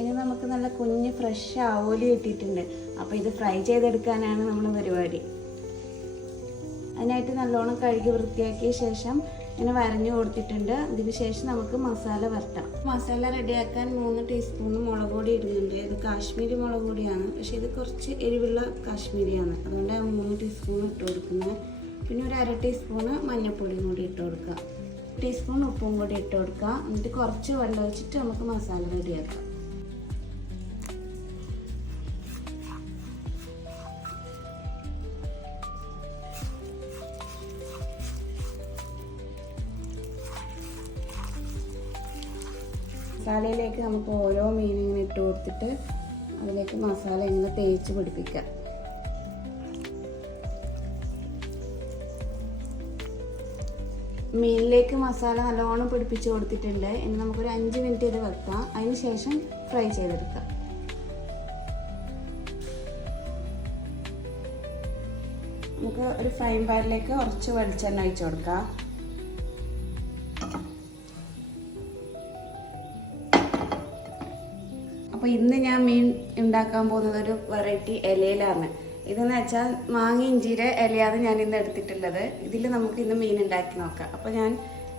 ഇനി നമുക്ക് നല്ല കുഞ്ഞ് ഫ്രഷ് ആവോലി കിട്ടിയിട്ടുണ്ട്. അപ്പോൾ ഇത് ഫ്രൈ ചെയ്തെടുക്കാനാണ് നമ്മുടെ പരിപാടി. അതിനായിട്ട് നല്ലോണം കഴുകി വൃത്തിയാക്കിയ ശേഷം ഇങ്ങനെ വരഞ്ഞു കൊടുത്തിട്ടുണ്ട്. അതിന് ശേഷം നമുക്ക് മസാല വരട്ടാം. മസാല റെഡിയാക്കാൻ മൂന്ന് ടീസ്പൂൺ മുളക് പൊടി ഇടുന്നുണ്ട്. ഇത് കാശ്മീരി മുളക് പൊടിയാണ്. പക്ഷേ ഇത് കുറച്ച് എരിവുള്ള കാശ്മീരിയാണ്. അതുകൊണ്ട് മൂന്ന് ടീസ്പൂൺ ഇട്ട് കൊടുക്കുന്നത്. പിന്നെ ഒരു അര ടീസ്പൂണ് മഞ്ഞൾപ്പൊടിയും കൂടി ഇട്ട് കൊടുക്കുക. ടീസ്പൂൺ ഉപ്പും കൂടി ഇട്ട് കൊടുക്കുക. എന്നിട്ട് കുറച്ച് വെള്ളം ഒഴിച്ചിട്ട് നമുക്ക് മസാല റെഡിയാക്കാം. മസാലയിലേക്ക് നമുക്ക് ഓരോ മീൻ ഇങ്ങനെ ഇട്ട് കൊടുത്തിട്ട് അതിലേക്ക് മസാല ഇങ്ങനെ തേച്ച് പിടിപ്പിക്കാം. മീനിലേക്ക് മസാല നല്ലോണം പിടിപ്പിച്ച് കൊടുത്തിട്ടുണ്ട്. ഇനി നമുക്കൊരു അഞ്ച് മിനിറ്റ് ഇത് വെക്കാം. അതിന് ശേഷം ഫ്രൈ ചെയ്തെടുക്കാം. നമുക്ക് ഒരു ഫ്രൈ പാനിലേക്ക് കുറച്ച് വെളിച്ചെണ്ണ ഒഴിച്ച് കൊടുക്കാം. അപ്പോൾ ഇന്ന് ഞാൻ മീൻ ഉണ്ടാക്കാൻ പോകുന്നത് ഒരു വെറൈറ്റി ഇലയിലാണ്. ഇതെന്ന് വെച്ചാൽ മാങ്ങ ഇഞ്ചിയുടെ ഇലയാണ് ഞാൻ ഇന്ന് എടുത്തിട്ടുള്ളത്. ഇതിൽ നമുക്ക് ഇന്ന് മീൻ ഉണ്ടാക്കി നോക്കാം. അപ്പോൾ ഞാൻ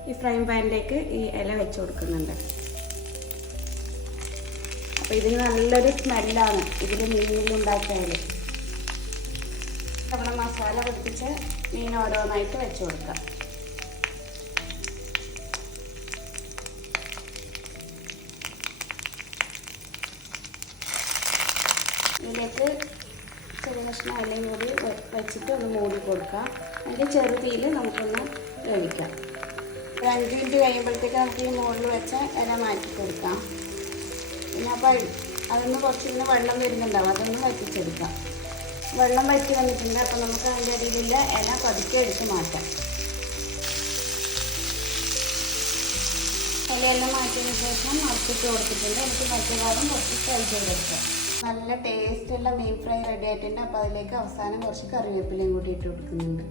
ഈ ഫ്രൈ പാനിലേക്ക് ഈ ഇല വെച്ച് കൊടുക്കുന്നുണ്ട്. അപ്പോൾ ഇതിന് നല്ലൊരു സ്മെല്ലാണ് ഇതിൽ മീനിൽ ഉണ്ടാക്കിയാൽ നമ്മുടെ മസാല പിടിപ്പിച്ച് മീൻ ഓരോന്നായിട്ട് വെച്ച് കൊടുക്കാം. ഇതിലേക്ക് ചെറിയ കഷ്ണം അല്ലെങ്കിൽ കൂടി വെച്ചിട്ട് ഒന്ന് മൂടി കൊടുക്കാം അതിന്റെ ചെറുതീയിൽ നമുക്കൊന്ന് വേവിക്കാം. ഒരു അഞ്ച് മിനിറ്റ് കഴിയുമ്പോഴത്തേക്ക് നമുക്ക് ഈ മുകളിൽ വെച്ച ഇല മാറ്റി കൊടുക്കാം. പിന്നെ അപ്പോൾ അതൊന്ന് കുറച്ച് ഇങ്ങനെ വെള്ളം വരുന്നുണ്ടാവും. അതൊന്ന് വറ്റിച്ചെടുക്കാം. വെള്ളം വറ്റി വന്നിട്ടുണ്ട്. അപ്പോൾ നമുക്ക് അതിന്റെ അടിയിലുള്ള ഇല പതുക്കെ എടുത്ത് മാറ്റാം. ഇലയെല്ലാം മാറ്റിയതിന് ശേഷം മറച്ചിട്ട് കൊടുത്തിട്ടുണ്ട്. എനിക്ക് മറ്റേ ഭാഗം കുറച്ച് ഫ്രൈ ചെയ്തെടുക്കാം. നല്ല ടേസ്റ്റുള്ള മീൻ ഫ്രൈ റെഡി ആയിട്ടുണ്ട്. അപ്പോൾ അതിലേക്ക് അവസാനം കുറച്ച് കറിവേപ്പിലയും കൂടി ഇട്ട് കൊടുക്കുന്നുണ്ട്.